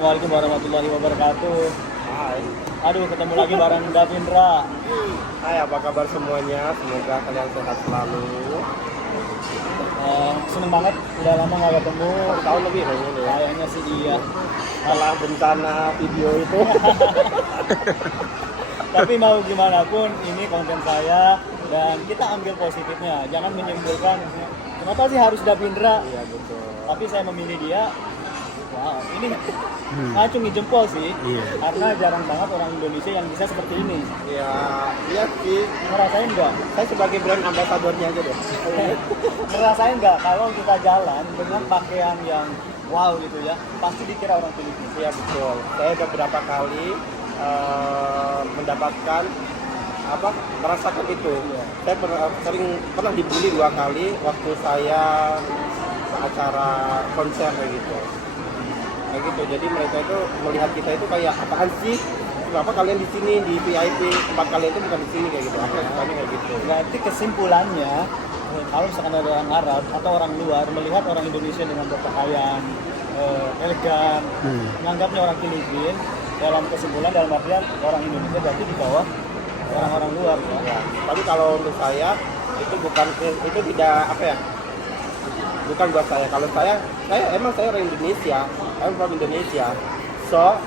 Assalamualaikum warahmatullahi wabarakatuh. Hai. Aduh, ketemu lagi bareng Davindra. Hai, apa kabar semuanya? Semoga kalian sehat selalu. Seneng banget, udah lama nggak ketemu. 1 tahun lebih kayaknya deh. Kayaknya sih iya. Setelah bencana video itu. Tapi mau gimana pun, ini konten saya dan kita ambil positifnya. Jangan menyimpulkan kenapa sih harus Davindra. Iya betul. Tapi saya memilih dia. Wow, ini ngacungi jempol sih. Iya. Karena jarang banget orang Indonesia yang bisa seperti ini. Iya, iya sih. Ngerasain nggak? Saya sebagai brand ambassadornya aja deh. Ngerasain nggak kalau kita jalan dengan pakaian yang wow gitu ya, pasti dikira orang Filipina. Iya betul. Saya udah berapa kali mendapatkan merasakan itu. Iya. Saya pernah dibully 2 kali waktu saya acara konser kayak gitu. Kayak gitu. Jadi mereka itu melihat kita itu kayak apaan sih? Kenapa kalian di sini di VIP? Tempat kalian itu bukan di sini kayak gitu. Apa sukanya kayak gitu. Berarti kesimpulannya, kalau misalkan ada orang Arab atau orang luar melihat orang Indonesia dengan berpakaian elegan, menganggapnya orang Filipina, dalam kesimpulan dalam artian orang Indonesia berarti di bawah orang-orang luar ya. Ya, tapi kalau untuk saya itu tidak bukan buat saya. Kalau saya emang saya orang Indonesia, saya from Indonesia. So,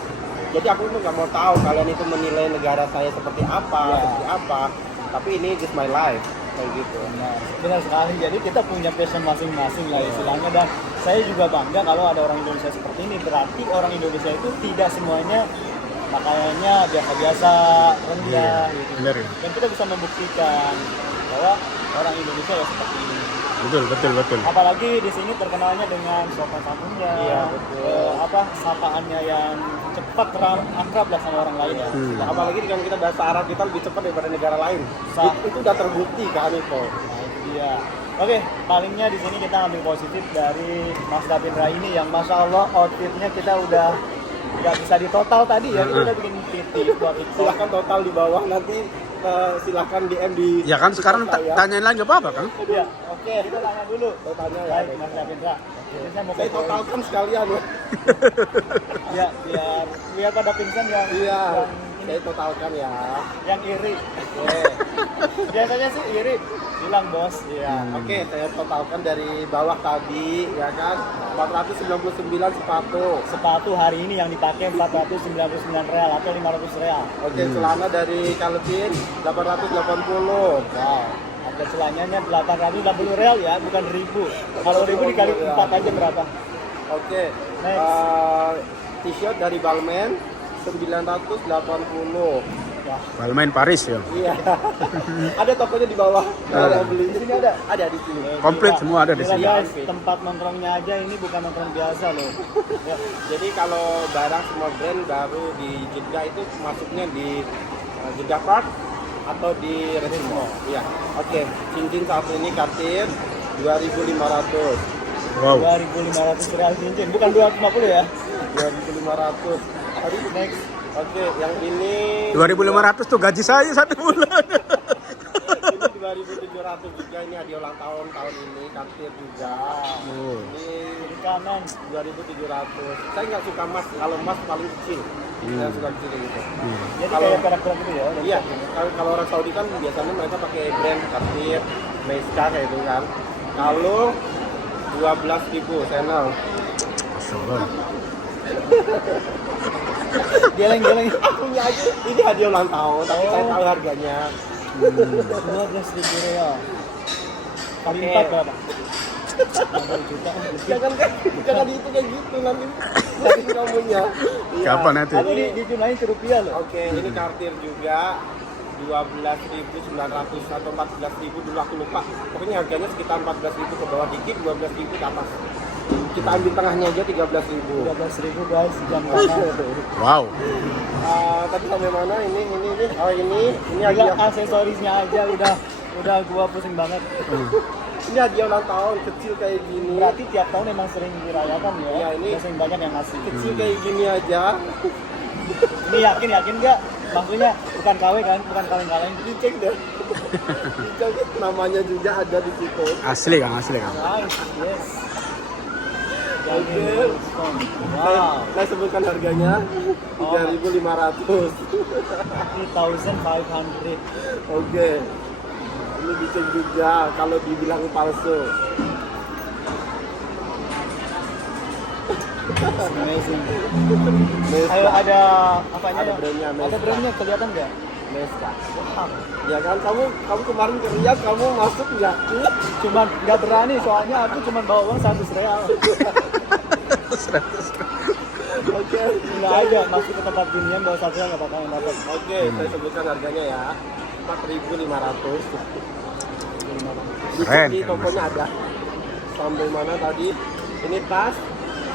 jadi aku tuh nggak mau tahu kalian itu menilai negara saya seperti apa. Tapi ini is my life kayak gitu. Benar sekali. Jadi kita punya passion masing-masing lah istilahnya, dan saya juga bangga kalau ada orang Indonesia seperti ini. Berarti orang Indonesia itu tidak semuanya pakaiannya biasa-biasa, rendah gitu. Benar ya? Dan kita bisa membuktikan bahwa orang Indonesia ya seperti ini. Betul. Apalagi di sini terkenalnya dengan sopan santunnya, Iya, betul. sapaannya yang cepat, akrab lah sama orang lain ya. Nah, apalagi dengan kita bahasa Arab kita lebih cepat daripada negara lain. Itu udah terbukti kan itu. Iya. Oke, palingnya di sini kita ambil positif dari Mas Davindra ini yang masya Allah outfitnya kita udah nggak bisa ditotal tadi ya, kita udah bikin titik buat itu. Silahkan total di bawah nanti silahkan DM di. Ya kan sekarang tanyain lagi apa kan? Iya. Oke, kita tanya dulu. Tanya ya. Baik, Mas Davindra. Jadi saya mau Saya totalkan sekalian ya. Ya, biar pada pingsan yang Iya. yang Saya totalkan ya. yang iri. Biasanya sih iri. Bilang bos. Iya. Oke, saya totalkan dari bawah tadi ya kan 499 sepatu. Sepatu hari ini yang dipakai 499 real atau 500 real. Oke, celana dari Calvin 880. Wow. Harga celananya 880 real ya, bukan 1000. Kalau 1000 dikali 4 aja berapa? Oke. Next. T-shirt dari Balmain 980. Wah. Balmain Paris ya. Iya. Ada tokonya di bawah. Kalau mau beli Di sini ada. Ada di sini. Komplit Gila. semua ada di Gila, sini. guys, tempat nongkrongnya aja ini bukan nongkrong biasa loh. Ya. Jadi kalau barang semua brand baru di Jeddah itu masuknya di Jeddah Park atau di Resimo. Iya. Oke. Cincin satu ini Cartier 2.500. Wow. 2.500 real cincin, bukan 250 ya. 2.500. Next. Oke, yang ini 2.500 tuh gaji saya 1 bulan. ini 2.700 juga, ini hadiah ulang tahun ini Cartier juga. Oh. Ini Kanan. 2.700. Saya nggak suka emas, kalau emas paling kecil. Saya suka kecil gitu. Jadi Kalau- kayak perak-perak gitu ya. Iya, kalau orang Saudi kan biasanya mereka pakai brand Cartier, Meiska kayak itu kan. Kalau 12.000 channel. Masyaallah. Geleng-geleng. Akunya aja ini hadiah ulang tahun, tapi saya tahu harganya. 12.000 real. Kali 4 berapa? 60 juta. Jangan itu kayak gitu nanti kamunya. Iya. Kapan nanti? Tapi dijumlahin ke rupiah loh. Oke, ini Cartier juga 12.900 atau 14.000 dulu aku lupa. Pokoknya harganya sekitar 14.000 ke bawah dikit, 12.000 ke atas. Kita ambil tengahnya aja 13.000. 13.000 guys, jam tangan. Wow. Tadi sampai mana? Ini. Oh ini Gila, hadiah. aksesorisnya aja udah gua pusing banget. Ini hadiah ulang tahun kecil kayak gini. Berarti tiap tahun emang sering dirayakan ya. Iya, ini- Udah sering banyak yang ngasih. Kecil kayak gini aja. Ini yakin nggak? Maksudnya bukan KW kan, bukan kaleng-kaleng. Dicek deh. Dicek namanya juga ada di situ. Asli kan. Nice, yes. Oke. Wow. Saya sebutkan harganya 3.500. 3,500. Oke. Ini bisa juga kalau dibilang palsu. Amazing. Meska. Ayo ada apanya? Ada brandnya, Ada Meska. brandnya kelihatan nggak? Meska. Wow. Ya kan kamu kemarin ke Riyadh kamu masuk nggak? Cuman nggak berani soalnya aku cuman bawa uang 100 real. Oke. Nggak ada masuk ke tempat ginian bawa 1 real nggak bakalan dapat. Oke, saya sebutkan harganya ya. 4.500. Keren, Di keren, tokonya ada. Sampai mana tadi? Ini tas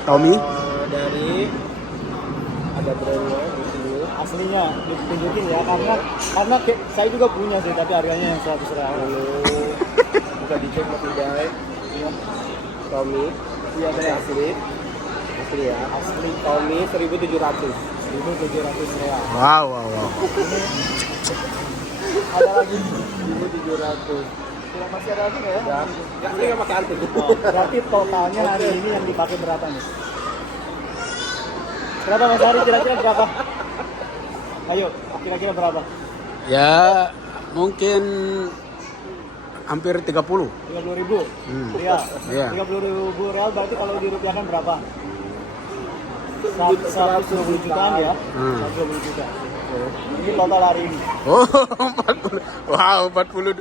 Tommy. dari ada brandnya di sini. Aslinya ditunjukin ya karena saya juga punya sih tapi harganya yang 100 real. Ini bisa dicek Mas Hidai. Tommy. Iya Ini benar. asli. Asli ya. Asli Tommy 1.700. 1.700 real. Wow, wow, wow. Ada lagi 1.700. tidak masih ada lagi nggak ya? Ya, ya ini nggak pakai antik. Oh, berarti totalnya hari ini yang dipakai berapa nih? Berapa Mas Hari kira-kira berapa? Ayo, kira-kira berapa? Ya, mungkin hampir 30. 30.000 real. Iya. 30.000 real berarti kalau dirupiahkan berapa? 120 jutaan ya? 120 juta. Ini total hari ini. Oh, 40. Wow, 40.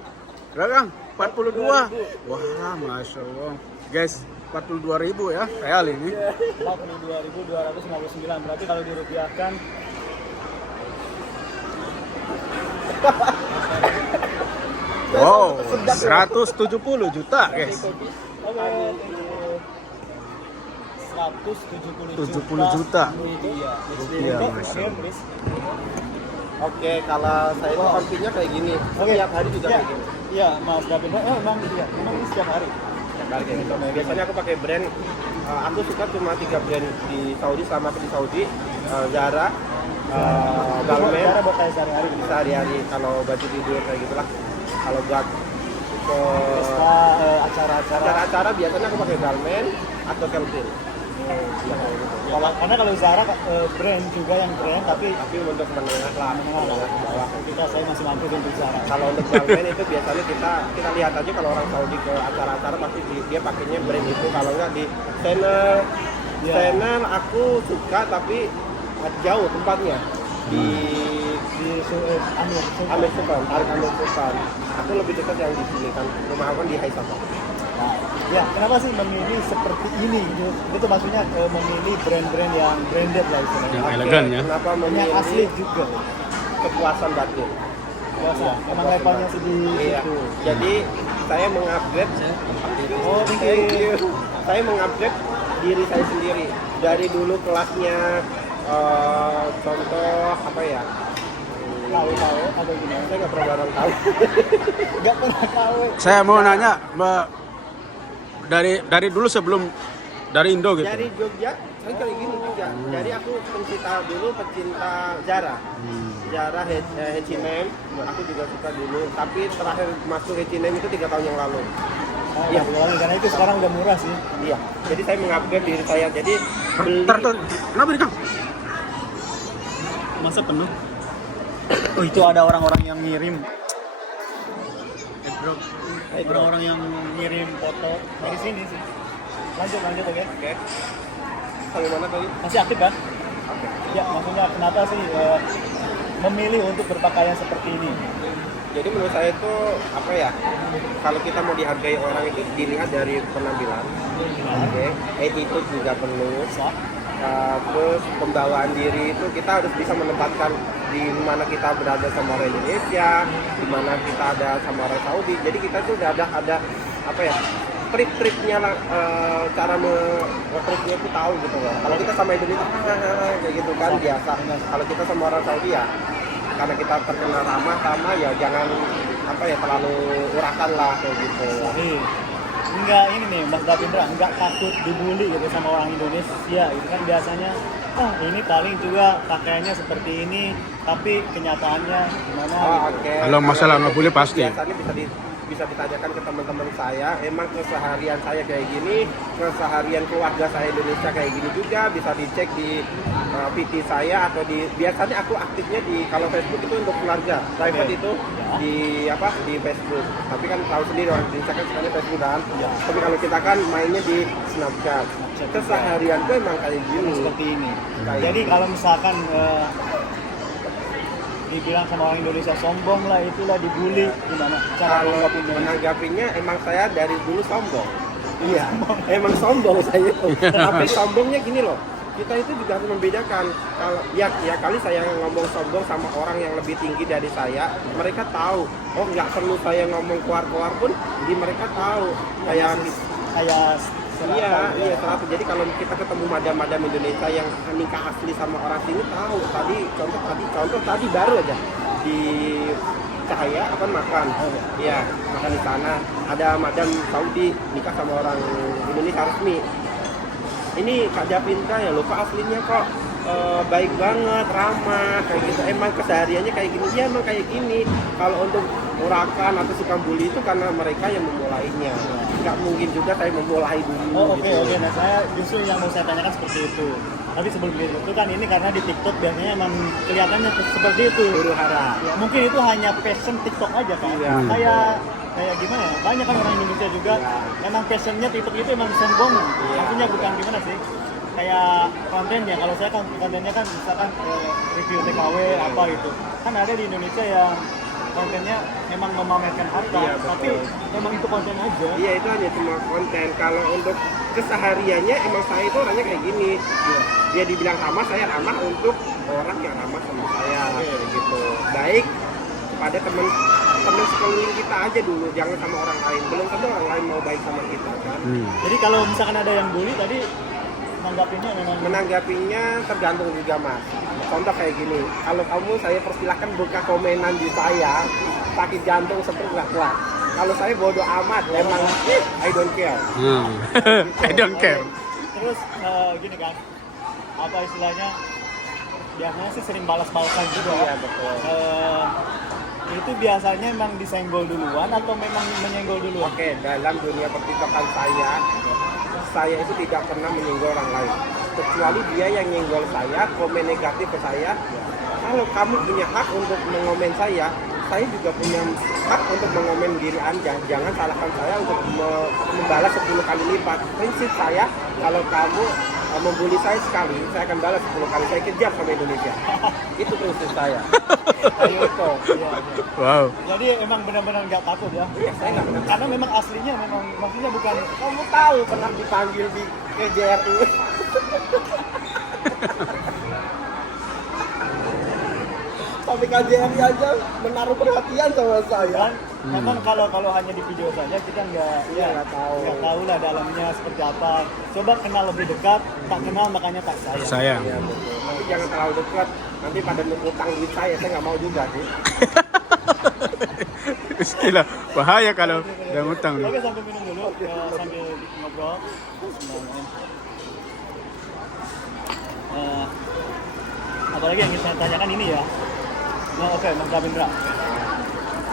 Berapa, Kang? 42. Wah, Masya Allah. Guys, 42.000 ya real ini. 42.259 berarti kalau dirupiahkan Wow, 170 juta, guys. oke, thank you. 170 70 juta. Ini dia. Rupiah, Masya Allah. Please. Oke, kalau saya itu konfinya kayak gini. Oke. Setiap hari juga Iya. kayak gini. Iya, Mas David. Memang iya. Memang ini setiap hari. Setiap hari kayak gitu. Biasanya aku pakai brand. Aku suka cuma 3 brand di Saudi selama aku di Saudi. Zara, Balmain, Cara buat saya sehari-hari. sehari-hari kalau baju tidur kayak gitulah. Kalau buat Pesta, acara-acara. acara-acara biasanya aku pakai Balmain atau Kelvin. Karena kalau Zara brand juga yang brand tapi Tapi untuk menengah lah, menengah ke bawah. kita saya masih mampu untuk Zara. Kalau untuk Balmain itu biasanya kita lihat aja kalau orang Saudi ke acara-acara pasti dia pakainya brand itu. Kalau nggak di channel Ya. channel aku suka tapi jauh tempatnya di Amir Sultan, Tarik Amir Sultan. Aku lebih dekat yang di sini kan, rumah aku kan di Hai Sapa. Nah, ya kenapa sih memilih seperti ini gitu? Itu maksudnya memilih brand-brand yang branded lah istilahnya. Yang elegan ya. Kenapa Yang memilih asli juga. kepuasan batin? Biasa, emang levelnya sedih Iya. gitu. Jadi saya mengupgrade. Oh, Thank you. Saya mengupgrade diri saya sendiri dari dulu kelasnya contoh apa ya? Tahu atau gimana? Saya nggak pernah bareng tahu. Nggak pernah tahu. Saya mau nanya, Mbak, dari dulu sebelum dari Indo gitu. Dari Jogja, saya kayak gini juga. Jadi aku pecinta Zara. Zara H&M, aku juga suka dulu. Tapi terakhir masuk H&M itu 3 tahun yang lalu. Iya, karena itu sekarang udah murah sih. Iya. Jadi saya mengupgrade diri saya. Jadi beli. Kenapa nih, Kang? Masa penuh? Oh, itu ada orang-orang yang ngirim. Orang-orang yang ngirim foto dari sini sih. Lanjut oke. Oke. Sampai mana tadi? Masih aktif kan? Ya, maksudnya kenapa sih memilih untuk berpakaian seperti ini? Jadi menurut saya itu apa ya? Kalau kita mau dihargai orang itu dilihat dari penampilan. Oke. Attitude juga perlu. Terus pembawaan diri itu kita harus bisa menempatkan di mana kita berada sama orang Indonesia, di mana kita ada sama orang Saudi. Jadi kita tuh udah ada apa ya? Trip-tripnya lah, cara tripnya itu tahu gitu loh. Kalau kita sama Indonesia kayak gitu kan biasa. Kalau kita sama orang Saudi ya karena kita terkenal ramah sama ya jangan apa ya terlalu urakan lah kayak gitu. Enggak ini nih Mas Davindra, enggak takut dibully gitu sama orang Indonesia gitu kan biasanya ini paling juga pakaiannya seperti ini tapi kenyataannya gimana gitu. Oke. Kalau masalah nggak boleh pasti. Biasanya bisa bisa ditanyakan ke teman-teman saya. Emang keseharian saya kayak gini, keseharian keluarga saya Indonesia kayak gini juga. Bisa dicek di PT saya atau biasanya aku aktifnya di kalau Facebook itu untuk keluarga, private itu di Facebook. Tapi kan tahu sendiri orang Indonesia kan sekarang Facebook kan. Tapi kalau kita kan mainnya di Snapchat. Keseharian gue emang kayak gini. Seperti ini. Kayak Jadi gini. kalau misalkan dibilang sama orang Indonesia sombong lah, itulah dibully, gimana cara Kalau menanggapinya? menanggapinya emang saya dari dulu sombong. Iya, emang sombong saya. Tapi sombongnya gini loh. Kita itu juga harus membedakan. Kalau ya kali saya ngomong sombong sama orang yang lebih tinggi dari saya, mereka tahu. Oh, nggak perlu saya ngomong keluar-keluar pun, jadi mereka tahu. Kayak Iya, serata. Jadi kalau kita ketemu madam-madam Indonesia yang nikah asli sama orang sini tahu. Contoh tadi baru aja di Cahaya makan. Iya, makan di sana. Ada madam Saudi nikah sama orang Indonesia resmi. Ini Kak Japinta ya, lupa aslinya kok baik banget, ramah kayak gitu. Emang kesehariannya kayak gini. Ya emang kayak gini. Kalau untuk urakan atau suka bully itu karena mereka yang memulainya. Nggak mungkin juga saya memulai dulu. Oh oke. gitu. Nah saya justru yang mau saya tanyakan seperti itu. Tapi sebelum itu kan ini karena di TikTok biasanya emang kelihatannya seperti itu. Huru hara. Ya, mungkin itu hanya passion TikTok aja kan. Iya. Kayak gimana ya? Banyak kan orang Indonesia juga emang passionnya TikTok itu emang sombong. Artinya bukan gimana sih? Kayak kontennya, kalau saya kan kontennya kan misalkan review TKW apa gitu. Kan ada di Indonesia yang kontennya memang memamerkan harta, Iya, betul. tapi memang itu konten aja. Iya, itu hanya cuma konten. Kalau untuk kesehariannya emang saya itu orangnya kayak gini. Dia dibilang ramah, saya ramah untuk orang yang ramah sama saya kayak gitu. Baik kepada teman sekeliling kita aja dulu, jangan sama orang lain. Belum tentu orang lain mau baik sama kita kan. Jadi kalau misalkan ada yang bully tadi menanggapinya memang Menanggapinya tergantung juga mas. Contoh kayak gini, kalau kamu saya persilahkan buka komenan di saya, sakit jantung stroke nggak kuat. Kalau saya bodoh amat, emang I don't care. I don't care. terus gini kan, apa istilahnya, biasanya sih sering balas-balasan juga. Iya betul. Itu biasanya memang disenggol duluan atau memang menyenggol duluan? Oke, dalam dunia pertikaian saya itu tidak pernah menyinggol orang lain. Kecuali dia yang nyenggol saya, komen negatif ke saya. Kalau kamu punya hak untuk mengomen saya juga punya hak untuk mengomen diri Anda. Jangan salahkan saya untuk membalas 10 kali lipat. Prinsip saya, kalau kamu membuli saya sekali, saya akan balas 10 kali. Saya kejar sama Indonesia. Itu prinsip saya. Ayo itu. Iya. Wow. Jadi emang benar-benar nggak takut ya? Iya, saya nggak pernah. Karena memang aslinya memang maksudnya bukan. Kamu tahu pernah dipanggil di KJRI. Sampai KJRI aja menaruh perhatian sama saya. Kan memang kalau hanya di video saja kita nggak Nggak tahu. nggak tahu lah dalamnya seperti apa. Coba kenal lebih dekat, tak kenal makanya tak sayang. Sayang. Iya betul. Tapi jangan terlalu dekat. Nanti pada utang duit saya nggak mau juga sih. Gila, bahaya kalau udah ngutang nih. Oke, sambil minum dulu, sambil ngobrol. Apalagi yang saya tanyakan ini ya. Nah, oke, Mas Rabindra.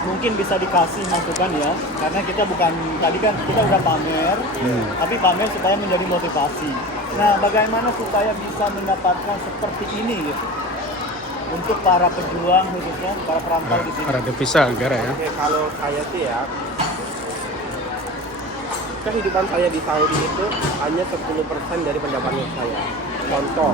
Mungkin bisa dikasih masukan ya, karena kita bukan tadi kan kita udah pamer, tapi pamer supaya menjadi motivasi. Nah, bagaimana supaya bisa mendapatkan seperti ini gitu? Untuk para pejuang khususnya para perantau di sini. Para devisa negara ya. Oke, kalau saya sih ya, kehidupan saya di Saudi itu hanya 10% dari pendapatan saya. Contoh,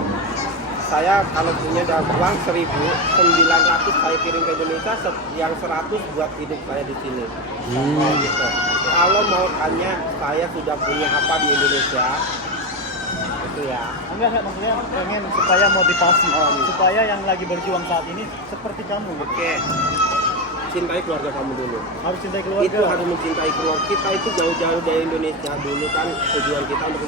saya kalau punya uang 1.900 saya kirim ke Indonesia, yang 100 buat hidup saya di sini. Nah, gitu. Kalau mau tanya saya sudah punya apa di Indonesia, itu ya. Enggak, maksudnya pengen supaya motivasi, supaya yang lagi berjuang saat ini seperti kamu. Oke, cintai keluarga kamu dulu. Harus cintai keluarga. Itu harus mencintai keluarga. Kita itu jauh-jauh dari Indonesia dulu kan tujuan kita untuk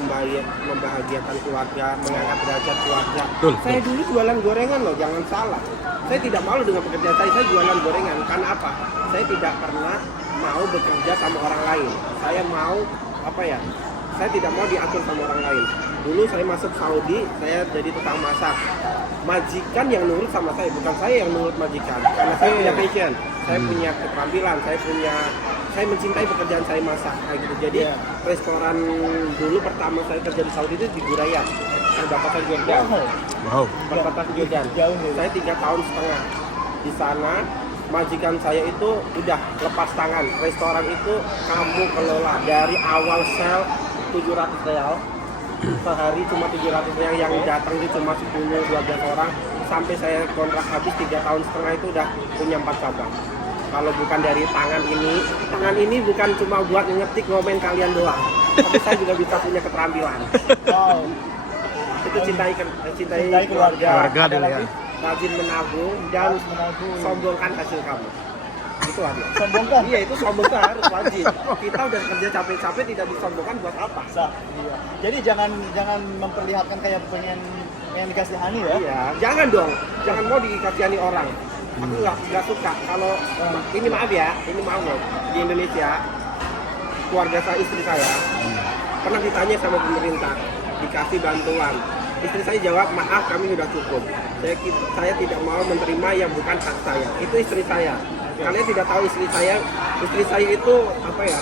membahagiakan keluarga, mengangkat derajat keluarga. Betul. Saya dulu jualan gorengan loh, jangan salah. Saya tidak malu dengan pekerjaan saya jualan gorengan. Karena apa? Saya tidak pernah mau bekerja sama orang lain. Saya mau saya tidak mau diatur sama orang lain. Dulu saya masuk Saudi, saya jadi tukang masak. Majikan yang nurut sama saya, bukan saya yang nurut majikan. Karena saya punya passion, saya punya keterampilan, saya punya saya mencintai pekerjaan saya masak kayak gitu. Jadi Iya. restoran dulu pertama saya kerja di Saudi itu di Guraya, perbatasan Jordan. Wow. Perbatasan Jordan. Jauh nih. Saya 3 tahun setengah di sana. Majikan saya itu udah lepas tangan. Restoran itu kamu kelola dari awal sel 700 real. Sehari cuma 700 real, yang datang itu cuma 10-12 orang. Sampai saya kontrak habis 3 tahun setengah itu udah punya 4 cabang. Kalau bukan dari tangan ini bukan cuma buat ngetik ngomen kalian doang, tapi saya juga bisa punya keterampilan. Wow. Itu cintai Cintai keluarga. Keluarga Ada dulu ya. lagi? rajin menabung dan Harus menabung. sombongkan hasil kamu. Itu aja. Sombongkan. Iya, itu sombong tuh harus wajib. Kita udah kerja capek-capek tidak disombongkan buat apa? Sah. Iya. Jadi jangan memperlihatkan kayak pengen yang dikasihani ya. Iya, jangan dong. Jangan mau dikasihani orang. Aku nggak suka kalau ini maaf ya, ini maaf loh. Di Indonesia keluarga saya, istri saya pernah ditanya sama pemerintah, dikasih bantuan. Istri saya jawab, maaf kami sudah cukup. Saya tidak mau menerima yang bukan hak saya. Itu istri saya. Kalian tidak tahu istri saya itu apa ya?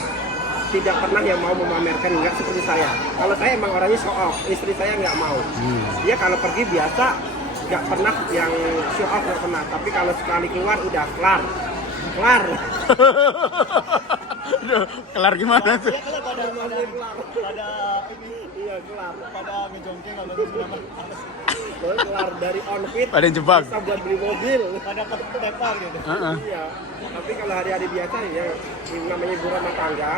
Tidak pernah yang mau memamerkan, nggak seperti saya. Kalau saya emang orangnya show off, istri saya nggak mau. Dia kalau pergi biasa, nggak pernah yang show off, nggak pernah. Tapi kalau sekali keluar udah kelar. Kelar gimana tuh? Ya kalau pada ini Iya kelar. pada ngejongkeng atau gimana? Kelar dari on fit. Ada yang jebak. Bisa buat beli mobil. Pada tepar gitu. Heeh. Iya. Tapi kalau hari-hari biasa ya, yang namanya ibu rumah tangga,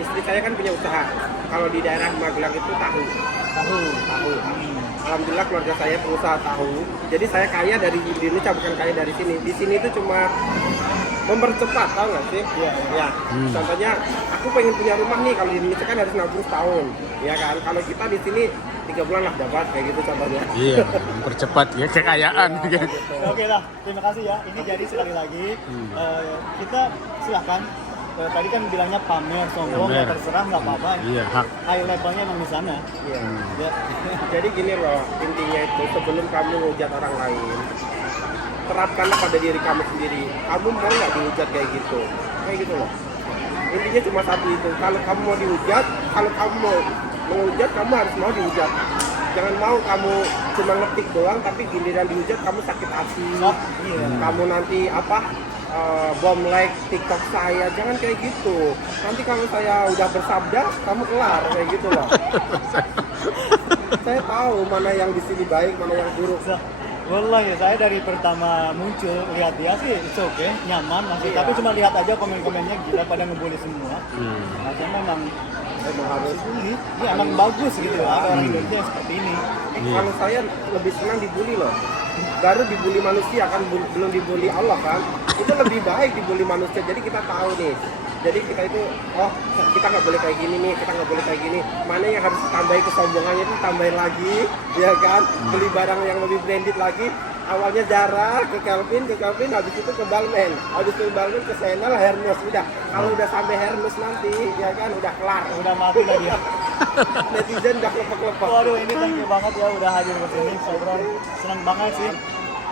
istri saya kan punya usaha. Kalau di daerah Magelang itu tahu. Alhamdulillah keluarga saya pengusaha tahu. Jadi saya kaya dari Indonesia, bukan kaya dari sini. Di sini itu cuma mempercepat, tahu nggak sih? Iya. Ya. Contohnya, aku pengen punya rumah nih. Kalau di Indonesia kan harus nabung setahun, ya kan? Kalau kita di sini 3 bulan lah dapat, kayak gitu contohnya. Iya, mempercepat ya kekayaan. Oke lah, terima kasih ya. Ini jadi sekali lagi kita silakan. Tadi kan bilangnya pamer, sombong, ya Pamer. terserah nggak apa-apa. Iya, hak. High levelnya emang di sana. Iya. Ya. Jadi gini loh, intinya itu sebelum kamu ngehujat orang lain, terapkanlah pada diri kamu sendiri. Kamu mau nggak dihujat kayak gitu? Kayak gitu loh. Intinya cuma satu itu. Kalau kamu mau dihujat, kalau kamu mau menghujat, kamu harus mau dihujat. Jangan mau kamu cuma ngetik doang, tapi giliran dihujat kamu sakit hati. Iya. Kamu nanti bom like TikTok saya, jangan kayak gitu. Nanti kalau saya udah bersabda, kamu kelar kayak gitu loh. Saya tahu mana yang di sini baik, mana yang buruk. Wallahi saya dari pertama muncul lihat dia sih it's okay, nyaman masih. Iya. Tapi cuma lihat aja komen-komennya gila pada ngebully semua. Rasanya memang harus bully. Iya emang bagus gitu ya. Ada orang Indonesia yang seperti ini. Kalau saya lebih senang dibully loh. Baru dibully manusia kan, belum dibully Allah kan. Itu lebih baik dibully manusia. Jadi kita tahu nih. Jadi kita itu, oh kita nggak boleh kayak gini nih, kita nggak boleh kayak gini. Mana yang harus tambahin kesombongannya itu tambahin lagi, ya kan? Beli barang yang lebih branded lagi. Awalnya Zara, ke Calvin, habis itu ke Balmain, habis ke Balmain ke Chanel, Hermes, udah. Kalau udah sampai Hermes nanti, ya kan, udah kelar. Udah mati lagi. Netizen udah kelepek-kelepek. Waduh ini thank you banget ya udah hadir ke sini ngobrol. Senang banget sih.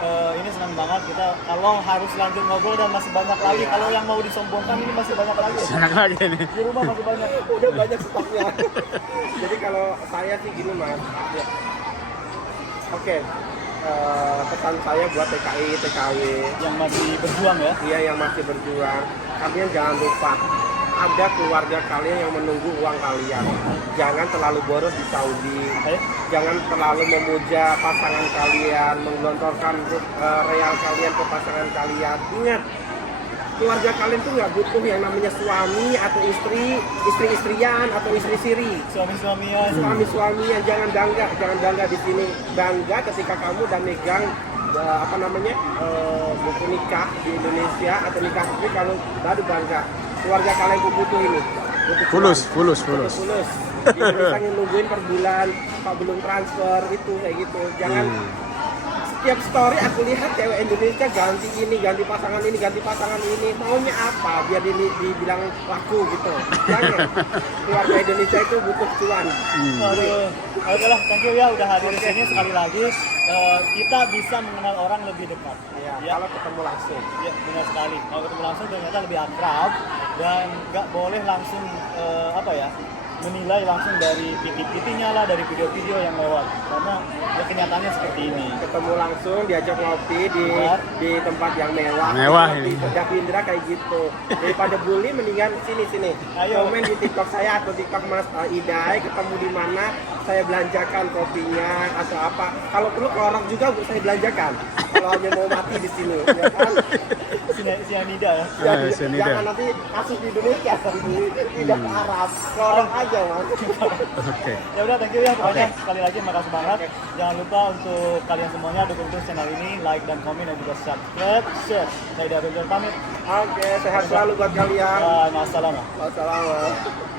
Ini senang banget kita kalau harus lanjut ngobrol dan masih banyak lagi. Kalau yang mau disombongkan ini masih banyak lagi. Senang lagi nih. Di rumah masih banyak. Udah banyak stoknya. Jadi kalau saya sih gini mas, ya. Oke, pesan saya buat TKW Yang masih berjuang ya. dia yang masih berjuang, kalian jangan lupa ada keluarga kalian yang menunggu uang kalian. Jangan terlalu boros di Saudi. Jangan terlalu memuja pasangan kalian, menggelontorkan real kalian ke pasangan kalian. Ingat, keluarga kalian tuh nggak butuh yang namanya suami atau istri-istrian atau istri siri. Suami-suamian. Suami-suamian jangan bangga di sini. Bangga ketika kamu udah megang buku nikah di Indonesia atau nikah resmi, kalau baru bangga. Keluarga kalian tuh butuh ini. Butuh Fulus. Di Indonesia yang nungguin per bulan, Pak belum transfer itu kayak gitu. Jangan tiap story aku lihat cewek Indonesia ganti ini, ganti pasangan ini, ganti pasangan ini. Maunya apa? Biar dibilang laku gitu. Jangan. Keluarga Indonesia itu butuh cuan. Aduh, udahlah, thank you ya udah hadir di sini sekali lagi. Kita bisa mengenal orang lebih dekat. Ya, kalau ketemu langsung. Ya, benar sekali. Kalau ketemu langsung ternyata lebih akrab dan nggak boleh langsung menilai langsung dari pipi-pipinya lah, dari video-video yang lewat. Karena ya kenyataannya seperti ini. Ketemu langsung, diajak ngopi di tempat yang mewah. Mewah Di ini. Davi Indra kayak gitu. Daripada bully, mendingan sini. Ayo. Komen di TikTok saya atau TikTok Mas Idai, ketemu di mana, saya belanjakan kopinya atau apa. Kalau perlu ke orang juga saya belanjakan. Kalau hanya mau mati di sini, ya kan? Sianida ya. Sianida. Jangan nanti kasus di Indonesia tidak ke Arab, ke orang aja mas. Oke. Ya udah, thank you ya pokoknya. Sekali lagi makasih banget. Jangan lupa untuk kalian semuanya dukung terus channel ini, like dan komen dan juga subscribe, share. Saya David pamit. Oke, sehat selalu buat kalian. Masalah. Wassalamualaikum.